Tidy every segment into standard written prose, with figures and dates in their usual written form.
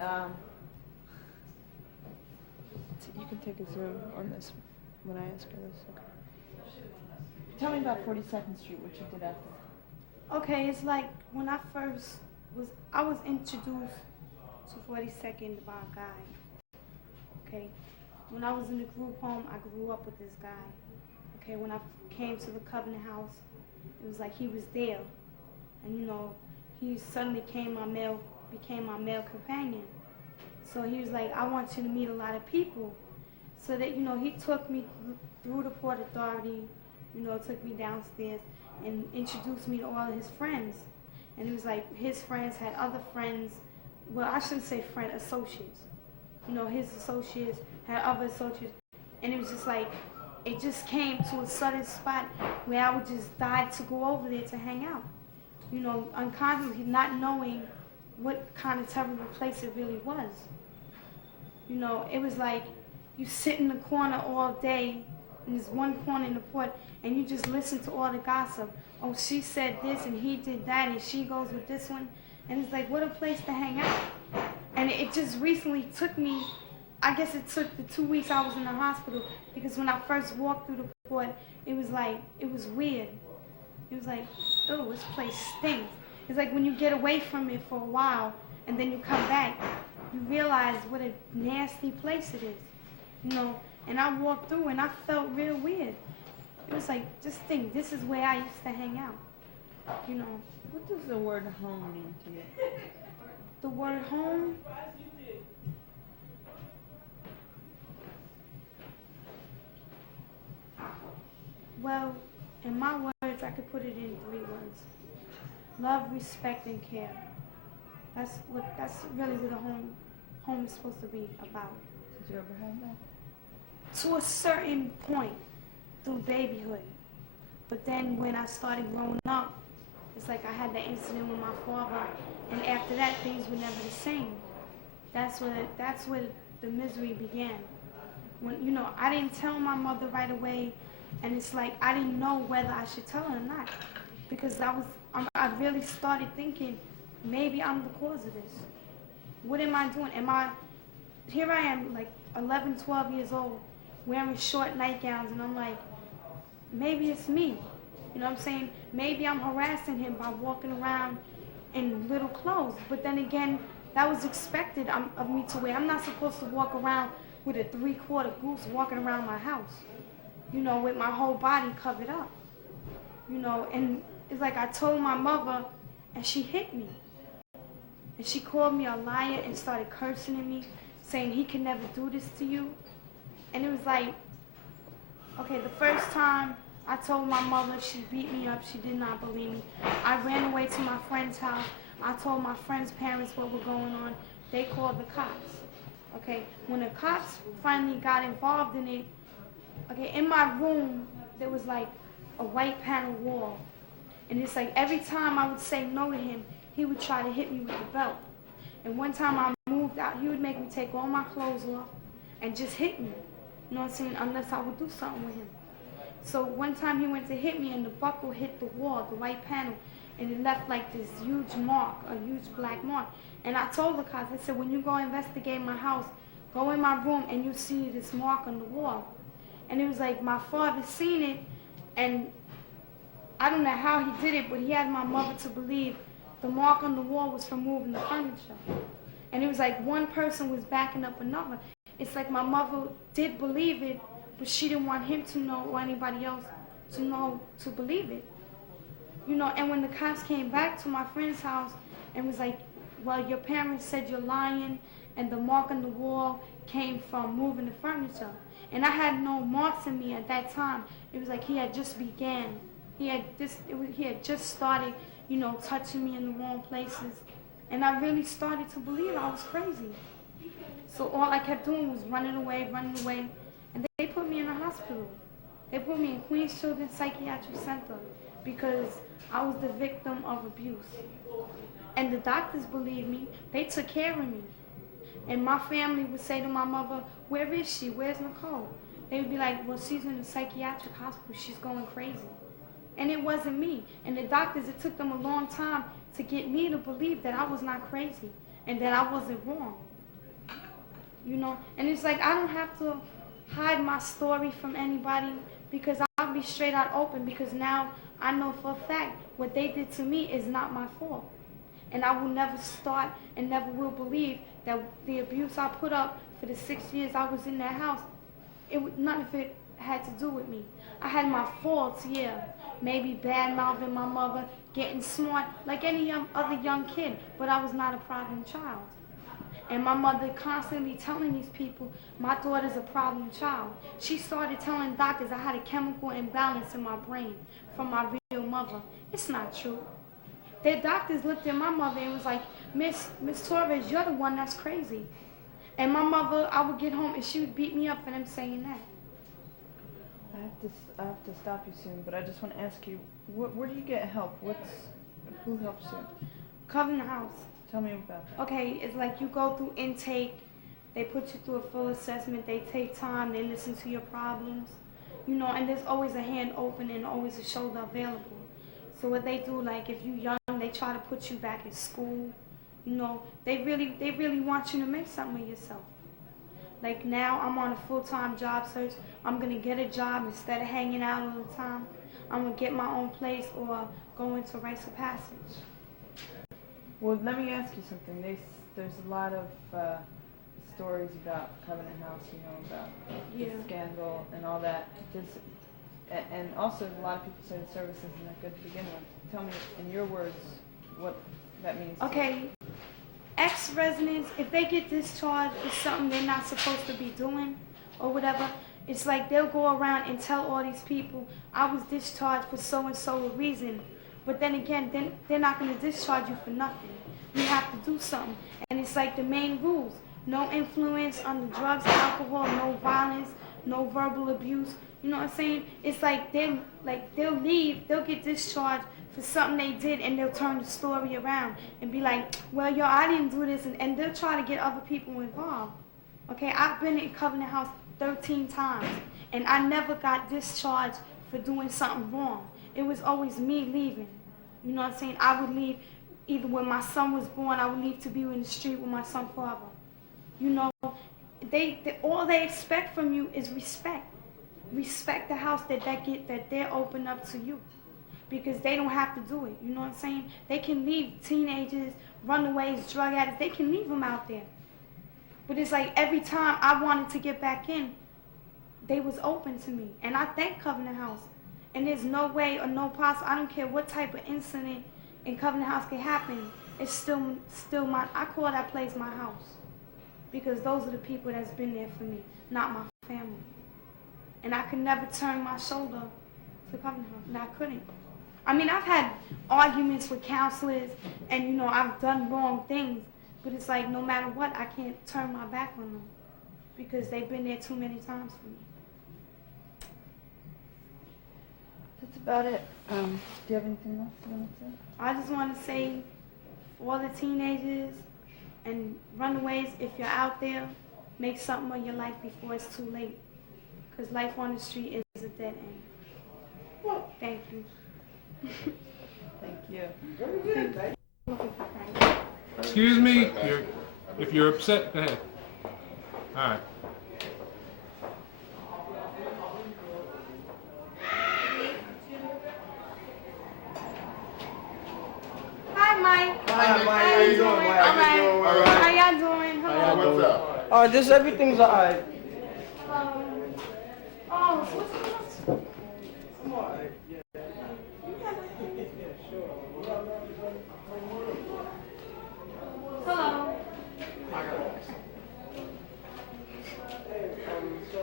Um, you can take a zoom on this when I ask her this. Okay. Tell me about 42nd Street, what you did after. Okay, it's like when I was introduced to 42nd by a guy. Okay, when I was in the group home, I grew up with this guy. Okay, when I came to the Covenant House, it was like he was there, and he suddenly became my male companion. So he was like, I want you to meet a lot of people. So that, he took me through the Port Authority, took me downstairs and introduced me to all of his friends. And it was like his friends had other friends, well, I shouldn't say friend, associates. His associates had other associates. And it was just like, it just came to a sudden spot where I would just die to go over there to hang out. Unconsciously not knowing what kind of terrible place it really was. It was like you sit in the corner all day, in this one corner in the port, and you just listen to all the gossip. Oh, she said this, and he did that, and she goes with this one. And it's like, what a place to hang out. And it just recently took me, I guess it took the 2 weeks I was in the hospital, because when I first walked through the port, it was like, it was weird. It was like, oh, this place stinks. It's like when you get away from it for a while, and then you come back, you realize what a nasty place it is, And I walked through and I felt real weird. It was like, just think, this is where I used to hang out. What does the word home mean to you? The word home, well, in my words, I could put it in 3 words. Love, respect, and care. That's really what a home is supposed to be about. Did you ever have that? To a certain point through babyhood. But then when I started growing up, it's like I had that incident with my father, and after that things were never the same. That's where the misery began. When I didn't tell my mother right away, and it's like I didn't know whether I should tell her or not, because I really started thinking maybe I'm the cause of this. What am I doing? Here I am, like 11, 12 years old, wearing short nightgowns, and I'm like, maybe it's me. You know what I'm saying? Maybe I'm harassing him by walking around in little clothes. But then again, that was expected of me to wear. I'm not supposed to walk around with a 3/4 goose walking around my house, with my whole body covered up. And it's like I told my mother, and she hit me. And she called me a liar and started cursing at me, saying he could never do this to you. And it was like, okay, the first time I told my mother, she beat me up, she did not believe me. I ran away to my friend's house. I told my friend's parents what was going on. They called the cops. Okay, when the cops finally got involved in it, okay, in my room, there was like a white panel wall. And it's like every time I would say no to him, he would try to hit me with the belt. And one time I moved out, he would make me take all my clothes off and just hit me. You know what I'm saying? Unless I would do something with him. So one time he went to hit me and the buckle hit the wall, the white panel, and it left like this huge mark, a huge black mark. And I told the cops, I said, when you go investigate my house, go in my room and you see this mark on the wall. And it was like my father seen it, and I don't know how he did it, but he had my mother to believe the mark on the wall was from moving the furniture. And it was like one person was backing up another. It's like my mother did believe it, but she didn't want him to know or anybody else to know to believe it. And when the cops came back to my friend's house and was like, well, your parents said you're lying and the mark on the wall came from moving the furniture. And I had no marks in me at that time. It was like he had just began. He had just started, touching me in the wrong places. And I really started to believe I was crazy. So all I kept doing was running away. And they put me in a hospital. They put me in Queens Children's Psychiatric Center because I was the victim of abuse. And the doctors believed me. They took care of me. And my family would say to my mother, where is she? Where's Nicole? They would be like, well, she's in a psychiatric hospital. She's going crazy. And it wasn't me. And the doctors, it took them a long time to get me to believe that I was not crazy. and that I wasn't wrong. You know, and it's like I don't have to hide my story from anybody because I'll be straight out open because now I know for a fact what they did to me is not my fault. And I will never start and never will believe that the abuse I put up for the 6 years I was in that house, none of it had to do with me. I had my faults, yeah. Maybe bad mouthing my mother, getting smart like any other young kid, but I was not a problem child. And my mother constantly telling these people, my daughter's a problem child. She started telling doctors I had a chemical imbalance in my brain from my real mother. It's not true. The doctors looked at my mother and was like, Miss Torres, you're the one that's crazy. And my mother, I would get home and she would beat me up for them saying that. I have to stop you soon, but I just want to ask you, where do you get help? Who helps you? Covering the house. Tell me about that. Okay, it's like you go through intake, they put you through a full assessment, they take time, they listen to your problems, you know, and there's always a hand open and always a shoulder available. So what they do, like if you're young, they try to put you back in school, you know, they really want you to make something of yourself. Like now, I'm on a full-time job search. I'm gonna get a job instead of hanging out all the time. I'm gonna get my own place or go into rites of passage. Well, let me ask you something. There's a lot of stories about Covenant House, you know, about the scandal and all that. And also a lot of people say the service isn't that good to begin with. Tell me, in your words, what that means. Okay, ex-residents, if they get discharged for something they're not supposed to be doing or whatever, it's like they'll go around and tell all these people, I was discharged for so-and-so a reason. But then again, they're not going to discharge you for nothing. You have to do something. And it's like the main rules. No influence on the drugs, alcohol, no violence, no verbal abuse. You know what I'm saying? It's like they'll leave, they'll get discharged for something they did, and they'll turn the story around and be like, well, yo, I didn't do this, and they'll try to get other people involved. Okay, I've been in Covenant House 13 times, and I never got discharged for doing something wrong. It was always me leaving. You know what I'm saying? I would leave, either when my son was born, I would leave to be in the street with my son's father. You know, all they expect from you is respect. Respect the house that they're open up to you, because they don't have to do it. You know what I'm saying? They can leave teenagers, runaways, drug addicts. They can leave them out there. But it's like every time I wanted to get back in, they was open to me, and I thank Covenant House. And there's no way or no possible. I don't care what type of incident in Covenant House can happen. It's still I call that place my house, because those are the people that's been there for me, not my family. And I could never turn my shoulder to Covenant House, and I couldn't. I mean, I've had arguments with counselors, and you know, I've done wrong things, but it's like no matter what, I can't turn my back on them, because they've been there too many times for me. That's about it. Do you have anything else you want to say? I just want to say, for all the teenagers and runaways, if you're out there, make something of your life before it's too late. Because life on the street is a dead end. Thank you. Thank you. Excuse me, if you're upset, go ahead. All right. Hi, Mike. Hi, Mike. How you doing, Mike? All right. All right. How y'all doing? Hello. What's up? Just everything's alright. Oh, so what's going on? I'm alright. Yeah. Sure. Hello. Hey, so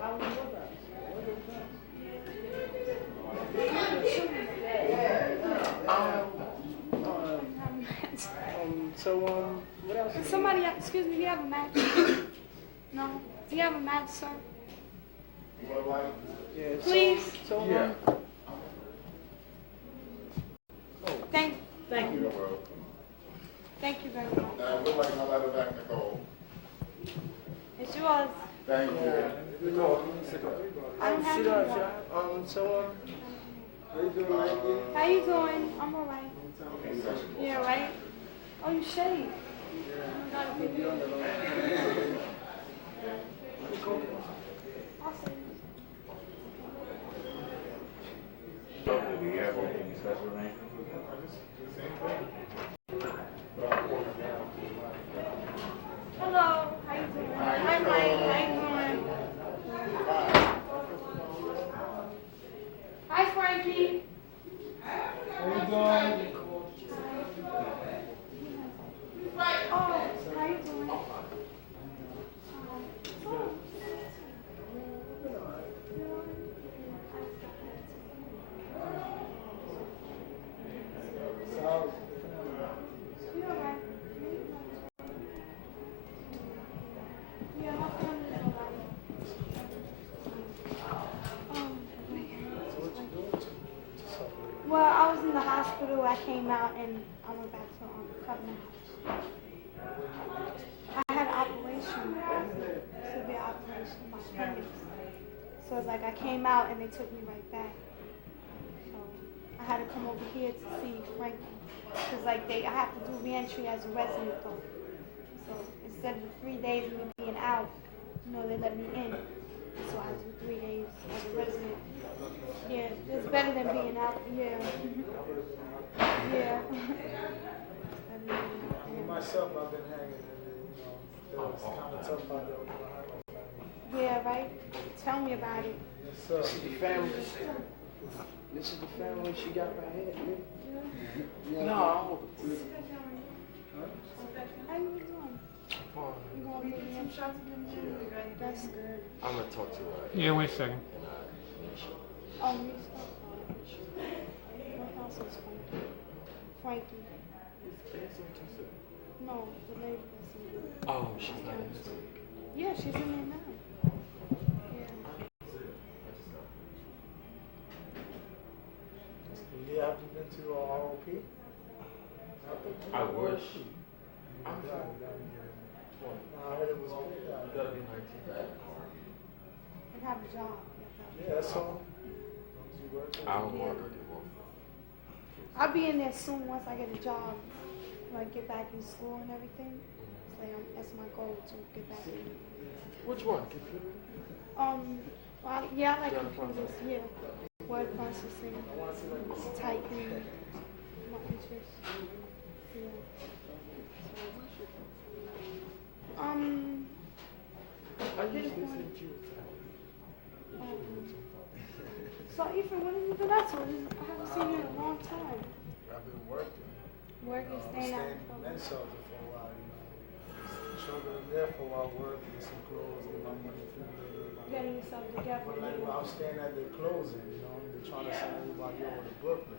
how was your guys? What else? Somebody, excuse me, do you have a match? No? Do you have a match, sir? Yeah, Please. Yeah. Thank you. Thank you very much. Look like my letter back, Nicole. It's yours. Thank you. I don't have How you doing, Mikey? How you doing? I'm alright. You alright? Oh, you shaved. Do you have anything special arrangement for them? Hello, how you doing? Hi, Mike. How you doing? Hi, Frankie. How you doing? Oh, how you doing? You alright? Yeah, my family's alright. Well, I was in the hospital. I came out and I went back to Covenant House. I had an operation, severe operation, my appendix. So it's like I came out and they took me right back. So I had to come over here to see Frankie. Cause like I have to do reentry as a resident though. So instead of the 3 days of me being out, they let me in. So I do 3 days as a resident. Yeah, it's better than being out. Yeah. Yeah. Myself, I've been hanging in there, it was kind of tough out there with my family. Yeah, right? Tell me about it. Yes, sir. This is the family. This is the family she got right here. No, How you doing? You gonna give me some shots of them? That's good. I'm gonna talk to her. Yeah, wait a second. Oh, me stuff. What else is Frankie? Frankie. No, the lady that's in there. Oh, she's not in this. Yeah, she's in there now. Yeah. You haven't been to ROP? I wish. I'm glad we got to get in there. I heard it was good. And have a job. Yeah, that's all. You working? I don't work. I get work. I'll be in there soon once I get a job. Like get back in school and everything. It's like that's my goal to get back in. Which one? Computer? Well, yeah, I like computers. Yeah, word processing, typing, my interest. Yeah. I this usually one. send you. So Ethan, what have you been up to? I haven't seen you in a long time. I've been working. Working, staying out. Staying in the men's shelter for a while, Children there for a while, work, get some clothes, get my money from Getting yourself together. But like, I was staying at their closing, they're trying to send everybody over to Brooklyn.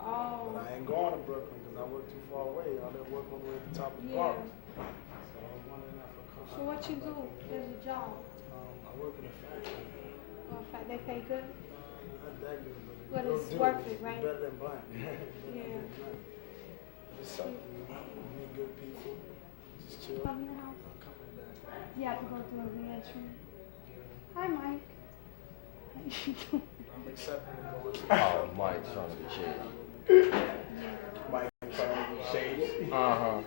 Oh. But I ain't going to Brooklyn because I work too far away. I live work all the way at the top of the Yeah. park. So I was wondering if I could So what you do? There's a job. I work in a factory. Oh, in fact, they pay good. Not that good, But it'll it's do. worth It's it, right? better than blank. Better Yeah. than blank. It's something, meet good people, just chill. Come in the house. I'm coming back. You have to go through a reentry. Hi, Mike. How you doing? I'm accepting it going to Oh, Mike's trying to be shady. Mike trying to be shady. Uh-huh.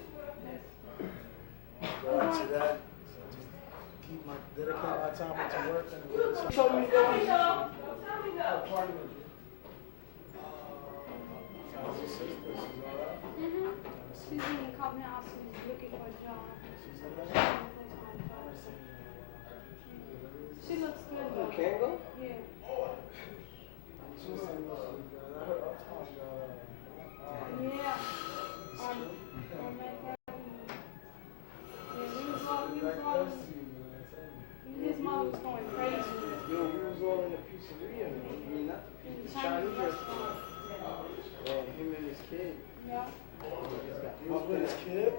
go into that. So just dedicate my time to work and Show me that. How's your sister? She's alright? Mm-hmm. She's in the Covenant House. She's looking for a job. She's in there? She looks good though. Kango? Yeah. She's in there. I heard Uptown got Yeah. On that yeah, his mother was going crazy. Yo, we was all in the pizzeria. I mean, not the Chinese restaurant. Him and his kid. Yeah. He was with his kid?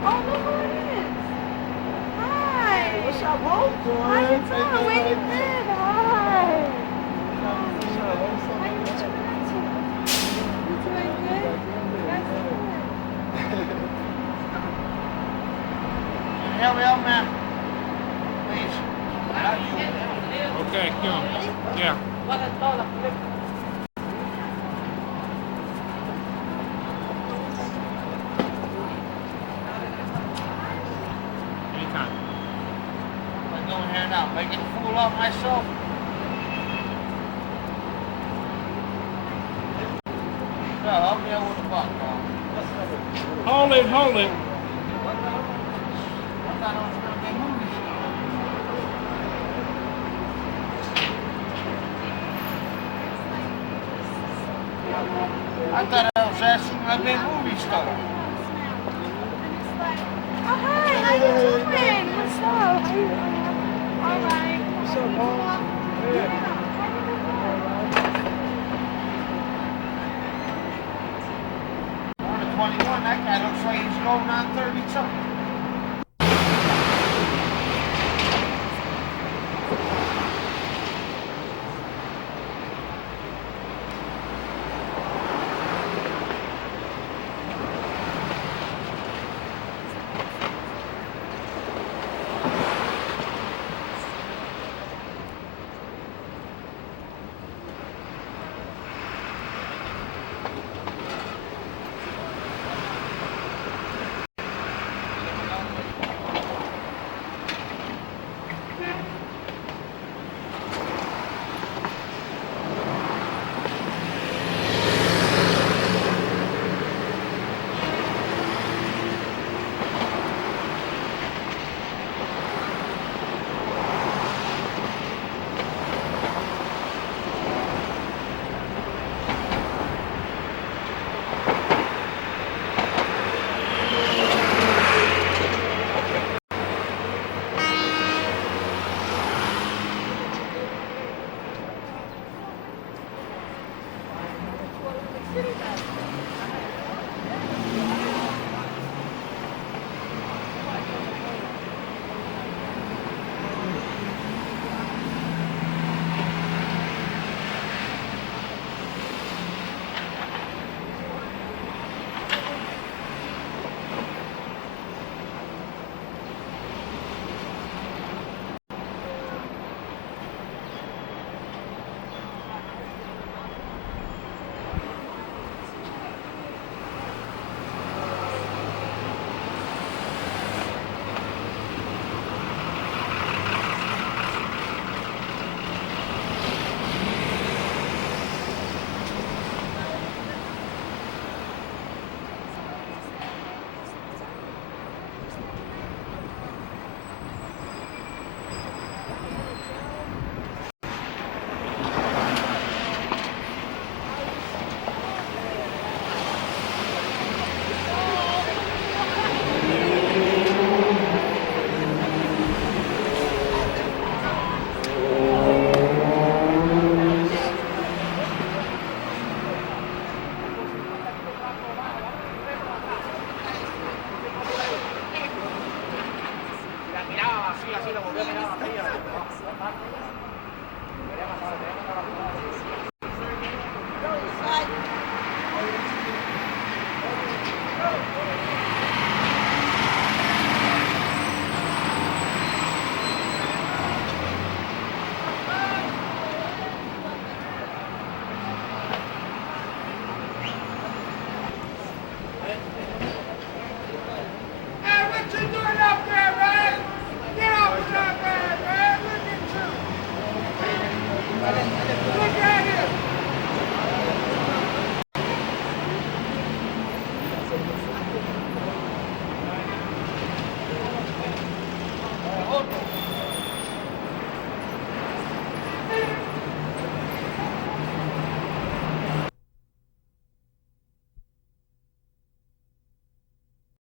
Oh, look who it is. Hi. What's up, Hope? How you doing? Okay, go. Yeah. Anytime. What am I doing here now? Making a fool of myself? No, help me out with the buck, now. Hold it, hold it. I thought I was gonna be a movie star. I thought I was asking to be a movie star. Oh, hi, how you doing? What's up? How you doing? All right. What's up, Paul? Yeah. 21, that guy looks like he's going on 30 something.